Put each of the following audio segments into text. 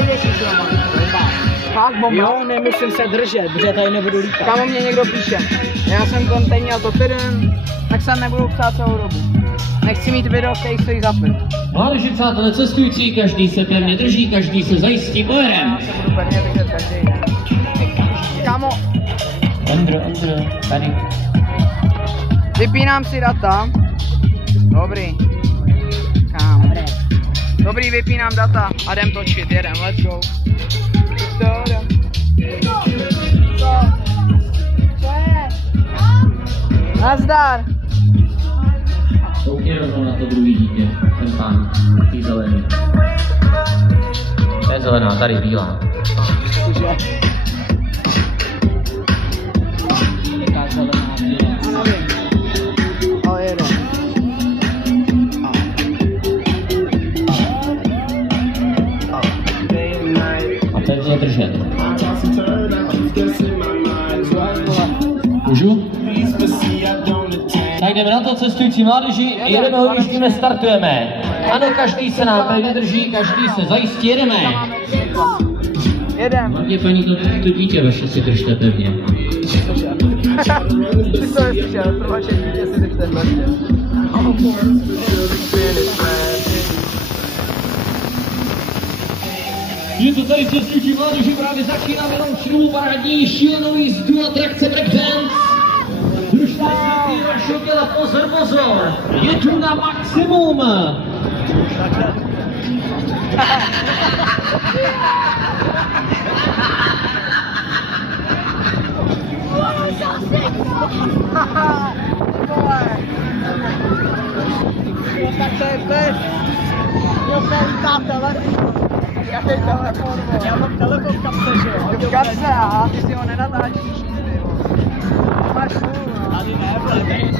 věříš, Roman? Fakt, bomba? Jo, nemusím se držet, protože tady nebudu lítat. Kámo, mě někdo píše. Já jsem to teď měl to týden, tak se nebudu psát celou dobu. Nechci mít video, který stojí za plyn. Mládeži, přátelé cestující, každý se pevně drží, každý se zajistí bojerem. Já se budu pevně držet každý den. Kámo. Ondro, tady. Vypínám si data. Dobrý. Kámo. Dobrý, vypínám data a jdem točit, jedem, let's go. Co je? Nazdar. Koukni rovnou na to druhý dítě, ten pán, tý zelený. To je zelená, tady bílá. Jaká zelená bílá? Ale jede. A ten to držet. Můžu? Tak jdeme na to, cestující mládeži, jedeme, ujištíme, startujeme. Ano, každý se nám pevně drží, každý se zajistí, jedeme. Jedem. Hlavně paní, to dítě vaše si držte pevně. Ty to neslyšel, to vaše dítě si držte pevně. Je to tady cestující mládeži, právě začínáme jenom šílenou parádní šílenou jízdu atrakce breakdance. Držte si vašeho těla, pozor, pozor, je tu na maximum. Já mám telefon v kapse, že jo? V kapse, aha, ty si ho nenatáčíš. Máš fůl, no. Tady ne, ale tady je to.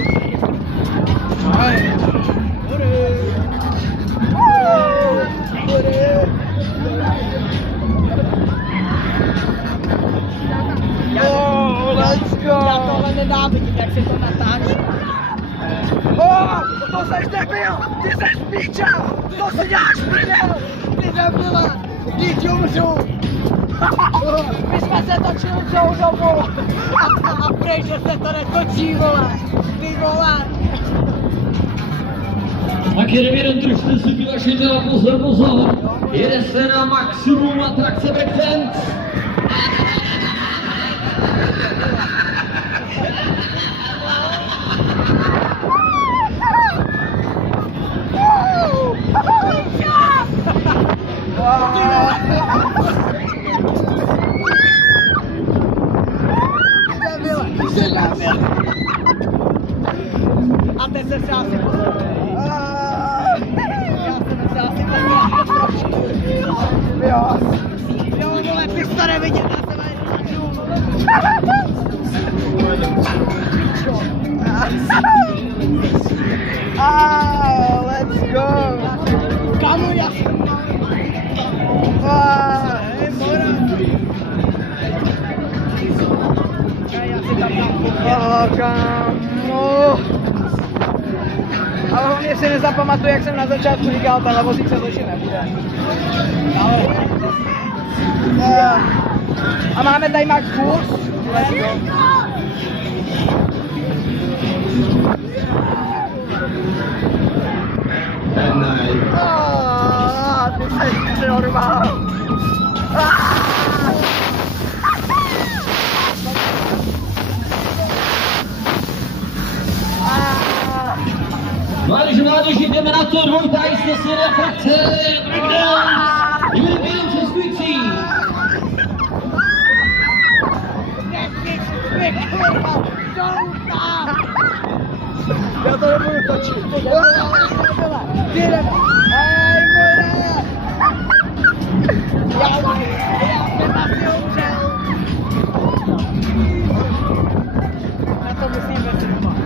Let's go! Já tohle nenávidím, jak se to natáčí. To seš debil! Ty seš píča! To si děláš prdel! Ty debile! Díky umřu! My jsme se točili celou dobu! A prej, že se to netočí, vole! Ty vole! Tak jeden, držte si ty vaše těla, pozor, pozor! Jede se na maximum atrakce breakdance! A teď se asi pozoruje. Já jsem se asi pozoruje. Jo, vole, bys to neviděl, já jsem let's go. Kamu, já jsem kámo. Ale hlavně si nezapamatuju, jak jsem na začátku říkal, ta vozík se točit nebude. A máme tady Max Kurs. Ty jsi normál. Mládeži, jdeme na to, dvojta, jste si reflekce, breakdance, jdeme cestující. Já to nebudu točit. Jdeme. Hej, bude. Já jsem asi umřel. Na to musím bezrovat.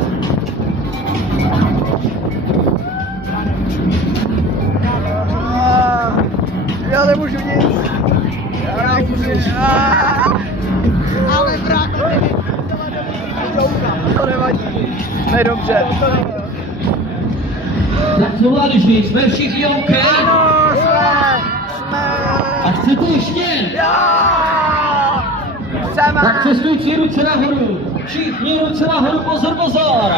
Já nemůžu nic. Já nemůžu nic. Ale bráko, to nevadí. Ne, dobře. Tak co mládeži, jsme všichni OK? Ano, jsme. A chcete ještě? Jo! Chceme! Tak cestující ruce nahoru. Všichni ruce nahoru, pozor, pozor.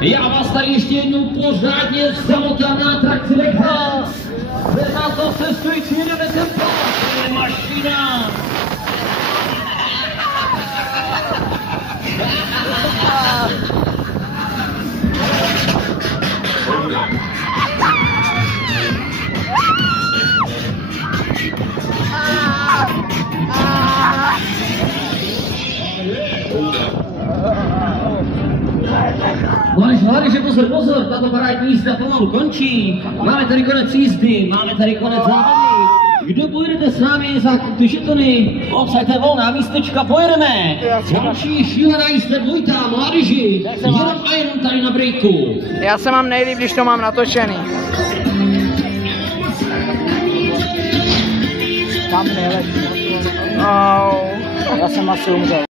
Já vás tady ještě jednou pořádně zamotám na atrakci breakdance. Na to cestující jdeme tempo. To je mašina. Vážně, pozor, pozor, tato parádní jízda pomalu končí. Máme tady konec jízdy, máme tady konec zábavy. Kdo pojedete s námi za ty žetony? Obsaďte volná místečka, pojedeme. Další šílená jízda dvojitá, mládeži. Jenom tady na breaku. Já se mám nejlíp, když to mám natočený. Tam nejlepší. Já jsem asi umřel.